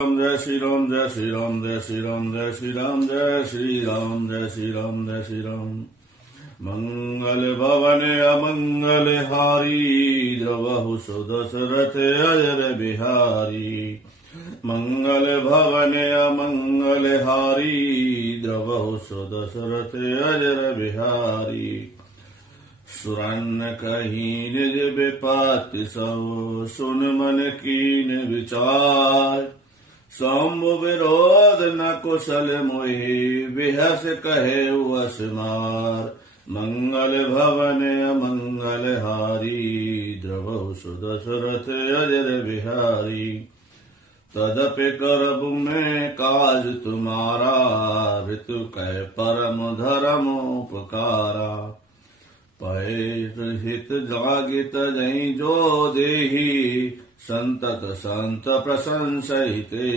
जय श्री राम जय श्री राम जय श्री राम जय श्री राम जय श्री राम जय श्री राम जय श्री राम। मंगल भवन अमंगल हारी द्रवहु सुदशरथ अजर बिहारी। मंगल भवन अमंगल हारी द्रवहु सुदशरथ अजर बिहारी। सुरन कही निज विपत्ति सौ सुन मन कीन विचार। शंभु विरोध न कुशल मोहि बिहस कहे असमार। मंगल भवन अमंगल हारी द्रवहु सुदशरथ अजर बिहारी। तदपि करबु मैं काज तुम्हारा ऋतु कह परम धर्म उपकारा। पैत हित जागित जहि जो देही संतत संत प्रशंसिते।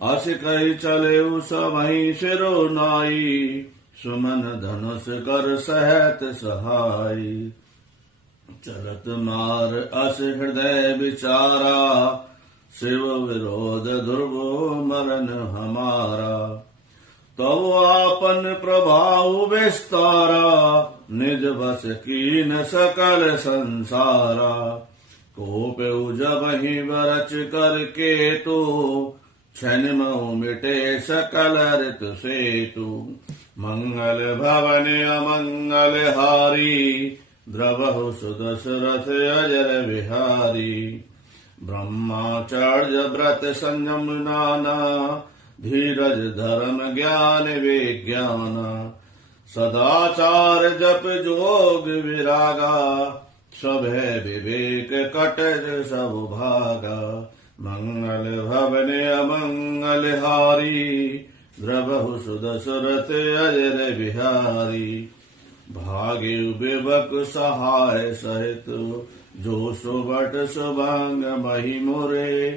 अस कही चले सबहि सिरो नाई सुमन धनुष कर सहत सहाय। चलत मार अस हृदय विचारा शिव विरोध ध्रुवो मरण हमारा। तब आपन प्रभाव विस्तारा निज बस कीन सकल संसारा। कोपेउ जबहि वरच करके तो क्षण मऊ मिटे सकल ऋतु सेतु। मंगल भवन अमंगल हारी द्रवहु सुदशरथ अजर बिहारी। ब्रह्मचर्य व्रत संयम नाना धीरज धर्म ज्ञान विज्ञान। सदाचार जप जोग विरागा सभय विवेक कटज सब भागा। मंगल भवन अमंगल हारी द्रवहु सुदशरथ अजर बिहारी। भाग्य विवक सहाय सहित जो सुबट सुभंग मही मोरे।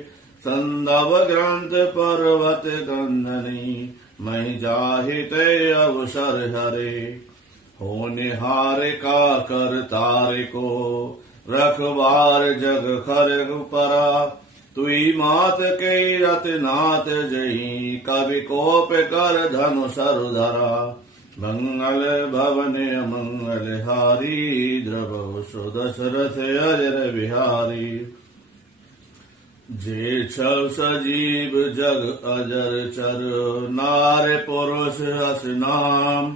संदव ग्रंथ पर्वत कंदनी मही जाहिते अवसर हरे। हो निहार का कर तार को रखवार जग खर परा। तुई मात के रतनाथ जही कवि कोप कर धनु सरुधरा। मंगल भवन अमंगल हारी द्रवहु सुदशरथ अजर बिहारी। जे छल सजीव जग अजर चर नार पुरुष हस नाम।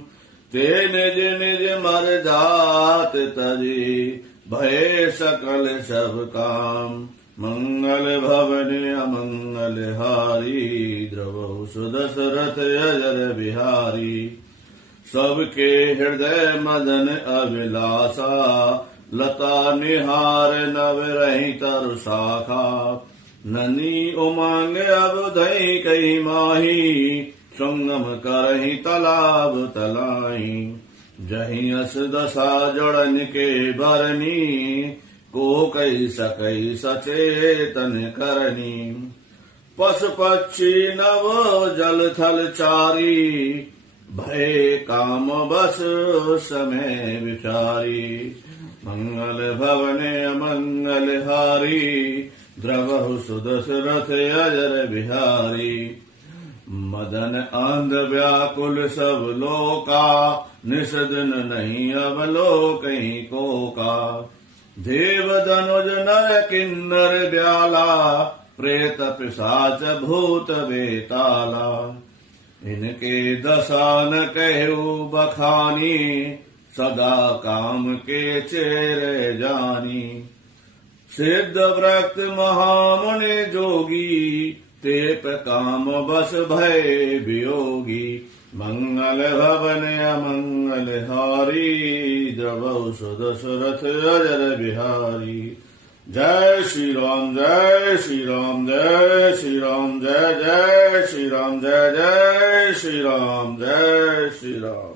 ते निज निज मर जात तजी भय सकल सब काम। मंगल भवन अमंगल हारी द्रवहु सुदशरथ अजर बिहारी। सबके हृदय मदन अभिलाषा लता निहार नव रही तरु शाखा। ननी उमंग अब दई कही माही संगम करही तालाब तलाई। जही अस दशा जड़न के बरनी को कही सकई सचेतन करनी। पशु पक्षी नव जल थल चारी भय काम बस समय विचारी। मंगल भवन अमंगल हारी द्रवहु सुदशरथ अजर बिहारी। मदन अंध व्याकुल सब लोका निषदन नहीं अवलोकहीं को का। देव धनुज नर किन्नर ब्याला प्रेत पिशाच भूत बेताला। इनके दशा न कहु बखानी सदा काम के चेरे जानी। सिद्ध व्रत महामुनि जोगी ते काम बस भय वियोगी। मंगल भवन अमंगल हारी द्रवहु सुदशरथ अजर बिहारी। जय श्री राम जय श्री राम जय श्री राम जय जय श्री राम जय जय श्री राम जय श्री राम।